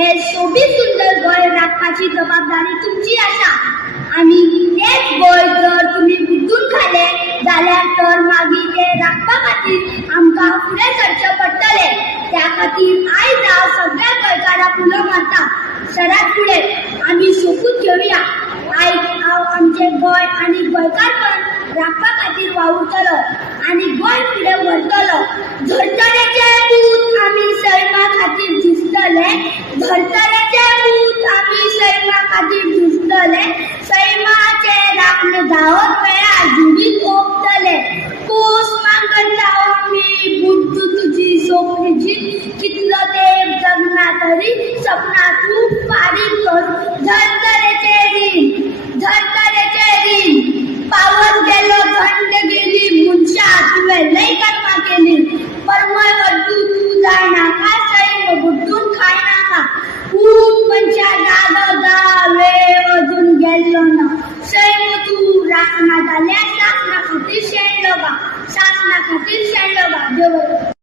हे सोबीत सुंदर गोय राखपाची जबाबदारी तुमची आसा आणि तेच गोय जर तुम्ही बुद्धून खाले जाल्यार तर मागीर ते राखपा खातीर आमकां फुडें सरचें पडटले। त्या खातीर आयज हांव सगळ्या गोंयकारांक उलो मारता, सरात फुडें आमी सोपूत घेवया। आयज हांव आमचे गोंय आनी गोंयकारपण राखपा खातीर वावुरतलो आनी गोंय फुडें व्हरतलो। धर्तरेचे पूत आमी सैमा खातीर झुजतले, धर्तरेचे पूत आमी सैमा खातीर झुजतले, सैमाचे राखण जावत वेळार झुडीत ओंपतले। कोस मागता आमी बुद्ध तुजी सोपणेची, कितलो तेंप जगना तरी सपना तूं फारीक कर। धर्तरेचे रीण, धर्तरेचे रीण, पावत गेलो थंड गेली मनशा तुवें लय कर्मां केली। परमळ वड्डू तूं जायनाका, सैम बुड्डून खायनाका, ऊठ मनशा जागो जा, वेळ अजून गेल्लो ना। सैम तूं राखना जाल्यार शासना खातीर शेणलो बा, शासना खातीर शेणलो बा। देव